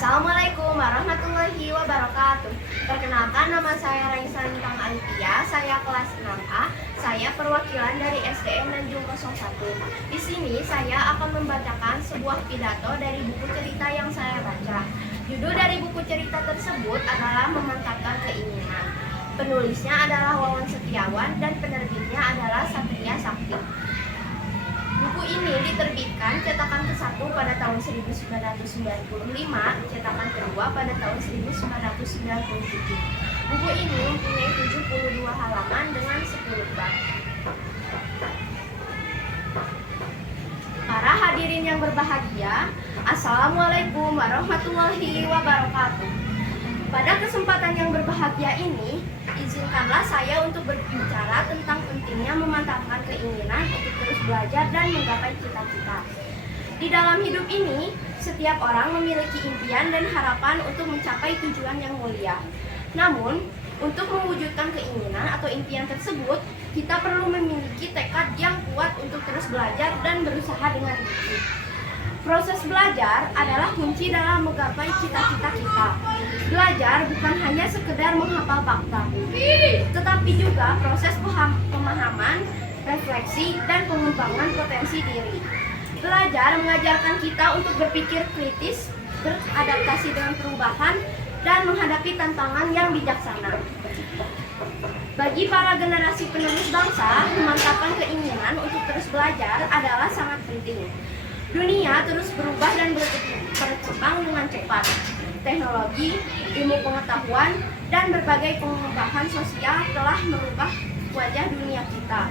Assalamualaikum warahmatullahi wabarakatuh. Perkenalkan, nama saya Raisa Nintang Alifia. Saya kelas 6A. Saya perwakilan dari SDN Nanjung 01. Di sini saya akan membacakan sebuah pidato dari buku cerita yang saya baca. Judul dari buku cerita tersebut adalah Memantapkan Keinginan. Penulisnya adalah Wawan Setiawan dan penerbitnya adalah Satria Sakti. Buku ini diterbitkan cetakan ke-1 pada tahun 1995, cetakan kedua pada tahun 1997. Buku ini mempunyai 72 halaman dengan 10 bab. Para hadirin yang berbahagia, Assalamualaikum warahmatullahi wabarakatuh. Pada kesempatan yang berbahagia ini, izinkanlah saya untuk berbicara tentang pentingnya memantapkan keinginan untuk terus belajar dan menggapai cita-cita. Di dalam hidup ini, setiap orang memiliki impian dan harapan untuk mencapai tujuan yang mulia. Namun, untuk mewujudkan keinginan atau impian tersebut, kita perlu memiliki tekad yang kuat untuk terus belajar dan berusaha dengan gigih. Proses belajar adalah kunci dalam menggapai cita-cita kita. Belajar bukan hanya sekedar menghafal fakta, tetapi juga proses pemahaman, refleksi, dan pengembangan potensi diri. Belajar mengajarkan kita untuk berpikir kritis, beradaptasi dengan perubahan, dan menghadapi tantangan yang bijaksana. Bagi para generasi penerus bangsa, memantapkan keinginan untuk terus belajar adalah sangat penting. Dunia terus berubah dan berkembang dengan cepat. Teknologi, ilmu pengetahuan, dan berbagai pengembangan sosial telah merubah wajah dunia kita.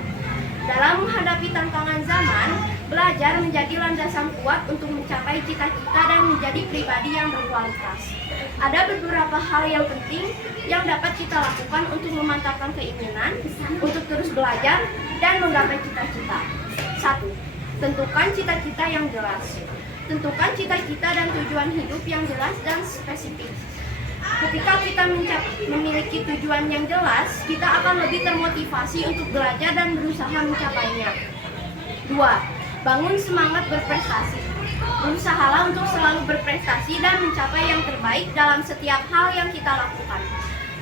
Dalam menghadapi tantangan zaman, belajar menjadi landasan kuat untuk mencapai cita-cita dan menjadi pribadi yang berkualitas. Ada beberapa hal yang penting yang dapat kita lakukan untuk memantapkan keinginan, untuk terus belajar, dan menggapai cita-cita. 1. Tentukan cita-cita yang jelas. Tentukan cita-cita dan tujuan hidup yang jelas dan spesifik. Ketika kita memiliki tujuan yang jelas, kita akan lebih termotivasi untuk belajar dan berusaha mencapainya. 2. Bangun semangat berprestasi. Berusahalah untuk selalu berprestasi dan mencapai yang terbaik dalam setiap hal yang kita lakukan.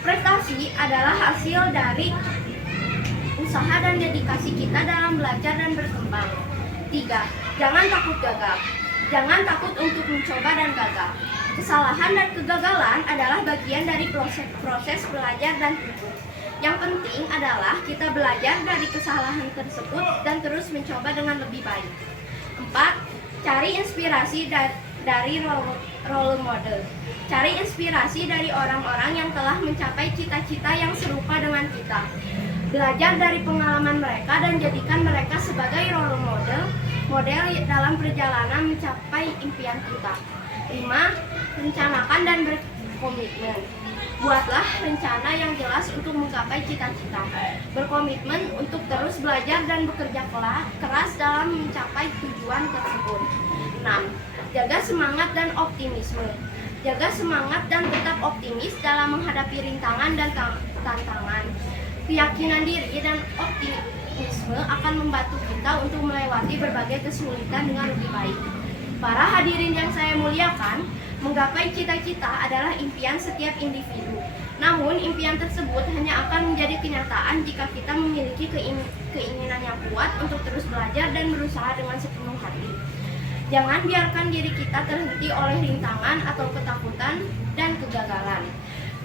Prestasi adalah hasil dari usaha dan dedikasi kita dalam belajar dan berkembang. 3. Jangan takut gagal. Jangan takut untuk mencoba dan gagal. Kesalahan dan kegagalan adalah bagian dari proses belajar dan tumbuh. Yang penting adalah kita belajar dari kesalahan tersebut dan terus mencoba dengan lebih baik. 4. Cari inspirasi dari role model. Cari inspirasi dari orang-orang yang telah mencapai cita-cita yang serupa dengan kita. Belajar dari pengalaman mereka dan jadikan mereka sebagai role model dalam perjalanan mencapai impian kita. 5. Rencanakan dan berkomitmen. Buatlah rencana yang jelas untuk menggapai cita-cita. Berkomitmen untuk terus belajar dan bekerja keras dalam mencapai tujuan tersebut. 6. Jaga semangat dan optimisme. Jaga semangat dan tetap optimis dalam menghadapi rintangan dan tantangan. Keyakinan diri dan optimisme akan membantu kita untuk melewati berbagai kesulitan dengan lebih baik. Para hadirin yang saya muliakan, menggapai cita-cita adalah impian setiap individu. Namun, impian tersebut hanya akan menjadi kenyataan jika kita memiliki keinginan yang kuat untuk terus belajar dan berusaha dengan sepenuh hati. Jangan biarkan diri kita terhenti oleh rintangan atau ketakutan dan kegagalan.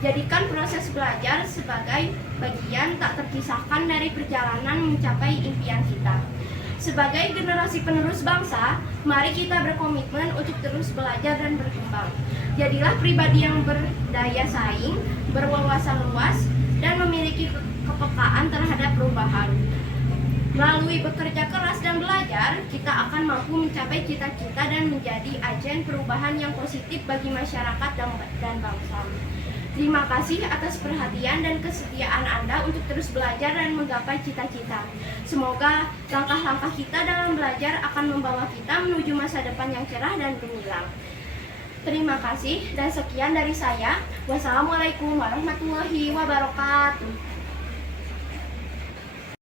Jadikan proses belajar sebagai bagian tak terpisahkan dari perjalanan mencapai impian kita. Sebagai generasi penerus bangsa, mari kita berkomitmen untuk terus belajar dan berkembang. Jadilah pribadi yang berdaya saing, berwawasan luas, dan memiliki kepekaan terhadap perubahan. Melalui bekerja keras dan belajar, kita akan mampu mencapai cita-cita dan menjadi agen perubahan yang positif bagi masyarakat dan bangsa. Terima kasih atas perhatian dan kesetiaan Anda untuk terus belajar dan menggapai cita-cita. Semoga langkah-langkah kita dalam belajar akan membawa kita menuju masa depan yang cerah dan gemilang. Terima kasih dan sekian dari saya. Wassalamualaikum warahmatullahi wabarakatuh.